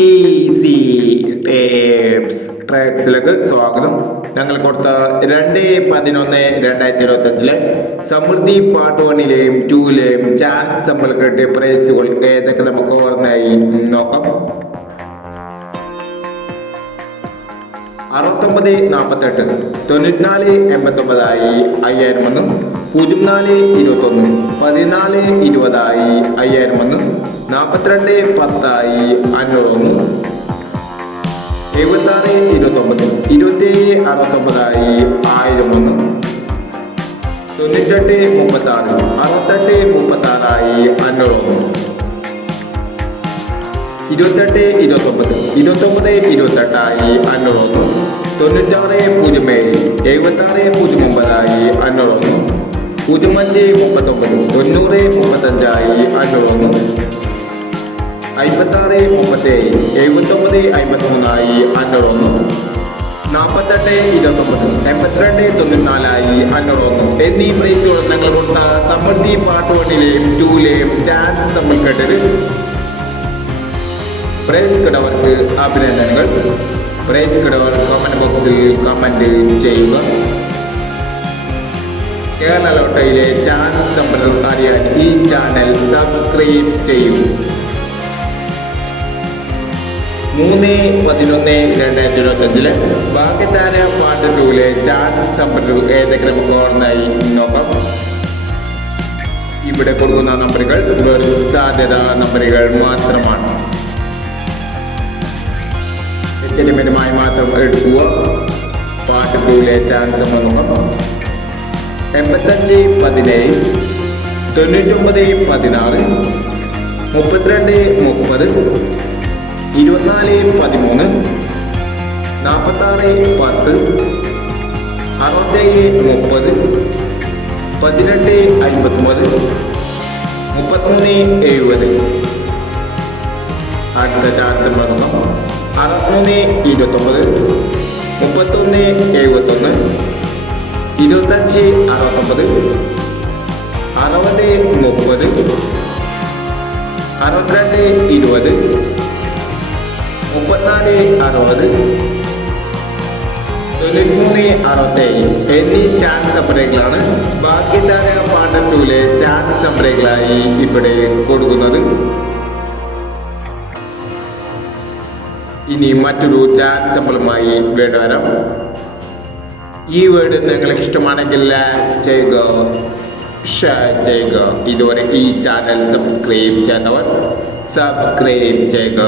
Easy ട്രേഡ്സിലേക്ക് സ്വാഗതം. ഞങ്ങൾ കൊടുത്ത 2/11/2025 സമൃദ്ധി പാർട്ട് 1ലെയും 2ലെയും ചാൻസ് നമ്മൾ കിട്ടിയ പ്രൈസുകൾ ഏതൊക്കെ നമുക്ക് ഓർമ്മയായി നോക്കാം. 69.48 94.89 5000 04.21 14.20 5000 42.10 500 76.29 27.69 1001 98.36 68.36 500 28.29 29.28 500 96.07 76.09 500 05.39 90.35 500 56.37 79.53 500 48.29 82.94 500 എന്നീ പ്രൈസുകൾ ഞങ്ങൾ കൊടുത്ത സമൃദ്ധി പാർട്ട് 1ലെയും 2ലെയും ചാൻസ് നമ്മൾ കേട്ടത്. പ്രൈസ് കിടവർക്ക് അഭിനന്ദനങ്ങൾ. പ്രൈസ് കിടവർ കമന്റ് ബോക്സിൽ കമന്റ് ചെയ്യുക. കേരള ലോട്ടറിയിലെ ചാൻസ് സമ്പ്രദം അറിയാൻ ഈ ചാനൽ സബ്സ്ക്രൈബ് ചെയ്യൂ. 3/11/2025 ഭാഗ്യതാര പാർട്ട് 2ലെ ചാൻസ് സമ്പ്രദം ഏതൊക്കെ നമുക്ക് ഓർമ്മയായി നോക്കാം. ഇവിടെ കൊടുക്കുന്ന നമ്പറുകൾ വെറും സാധ്യത നമ്പറുകൾ മാത്രമാണ്. എക്സ്പെരിമെന്റുമായി മാത്രം എടുക്കുക. പാർട്ട് 2ലെ ചാൻസ് നോക്കാം. 85.17 99.16 32.30 24.13 46.10 67.30 18.59 33.70. അടുത്ത ചാൻസ് നോക്കാം. 63.29 31.71 25.69 60.30 62.20 34.60 93.67 എന്നീ ചാൻസ് നമ്പറുകളാണ് ഭാഗ്യതാര പാർട്ട് 2ലെ ചാൻസ് നമ്പറുകളായി ഇവിടെ കൊടുക്കുന്നത്. ഇനി മറ്റൊരു ചാൻസ് നമ്പറുമായി വരാം. ഈ വീഡിയോ നിങ്ങൾക്ക് ഇഷ്ടമാണെങ്കിൽ ലൈക്ക് ചെയ്യുക, ഷെയർ ചെയ്യുക. ഇതുവരെ ഈ ചാനൽ സബ്സ്ക്രൈബ് ചെയ്യാത്തവർ സബ്സ്ക്രൈബ് ചെയ്യുക.